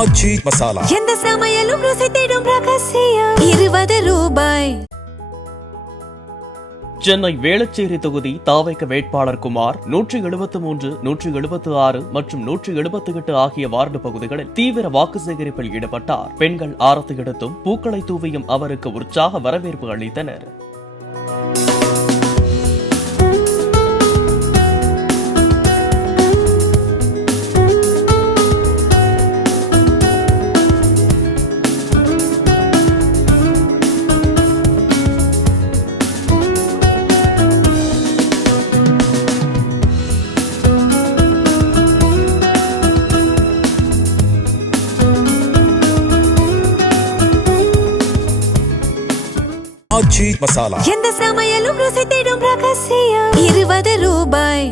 ஆச்சி மசாலா எந்த சமையலும் ருசி தேடும் ரகசியம் 20 ரூபாய். சென்னை வேளச்சேரி தொகுதி தாவைக்க வேட்பாளர் குமார் 173, 176 மற்றும் 178 ஆகிய வார்டு பகுதிகளில் தீவிர வாக்கு சேகரிப்பில் ஈடுபட்டார். பெண்கள் ஆரத்தி எடுத்தும் பூக்களை தூவியும் அவருக்கு உற்சாக வரவேற்பு அளித்தனர். ஆச்சி மசாலா எந்த சமையலும் ருசி தேடும் ரகசியம் 20 ரூபாய்.